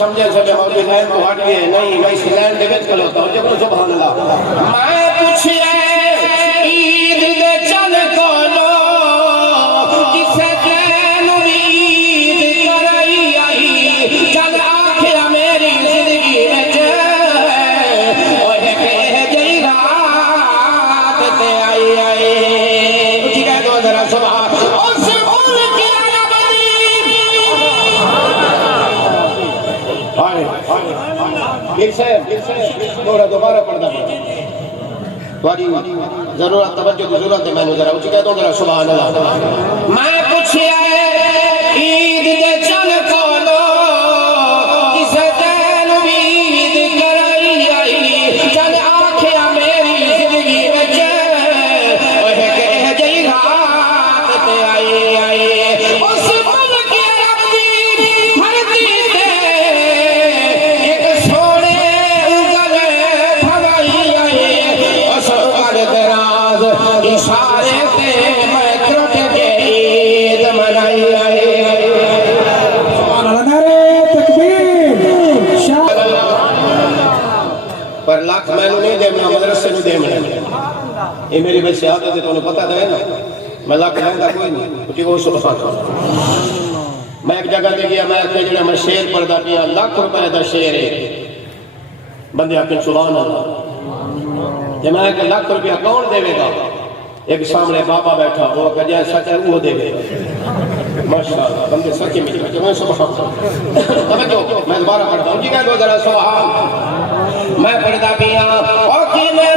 समझे सब मौलवी साहब को हट गए नहीं मैं सिलैंड दे विच खलोता हूं जब सुभान अल्लाह मैं पूछिए ईद दे चल कोलो किसे जैन ईद कराई आई चल आखिया मेरी जिंदगी विच ओए कह गई रात ते आई आई कुछ कह दो जरा सुभान उस के थोड़ा दोबारा पढ़ना तुम्हारी जरूरत तवज्जो की जरूरत है मैंने जरा उची कह दो जरा सुभान अल्लाह मैं पूछिया ईद दे चल कोलो किसे जैन ईद कराई आई चल आखिया मेरी जिंदगी विच ओए कह गई रात ते आई आई उस मुल्क अरब दी धरती ते एक सोने उगले भवाई आई उस उगल दराज इशारे ते मैं त्रुट के ईद मनाई आई पर लाख मैनू नहीं देना मदरसे में देना ये मेरी वैसे आदत है तुम्हें पता तो है ना मैं लाख लेंदा कोई नहीं कुछ वो सुभान मैं एक जगह ते गया मैं जो मैं शेर पढ़दा पिया लाख रुपए का शेर है बंदे आके सुभान अल्लाह जे मैं एक लाख रुपया कौन देवेगा एक सामने बाबा बैठा वो कजा सच है वो देवेगा माशाअल्लाह बंदे सच में मैं सुभान अल्लाह तो मैं दोबारा पढ़ता हूं जी कह दो जरा सुभान मैं पढ़दा पिया ओ कि मैं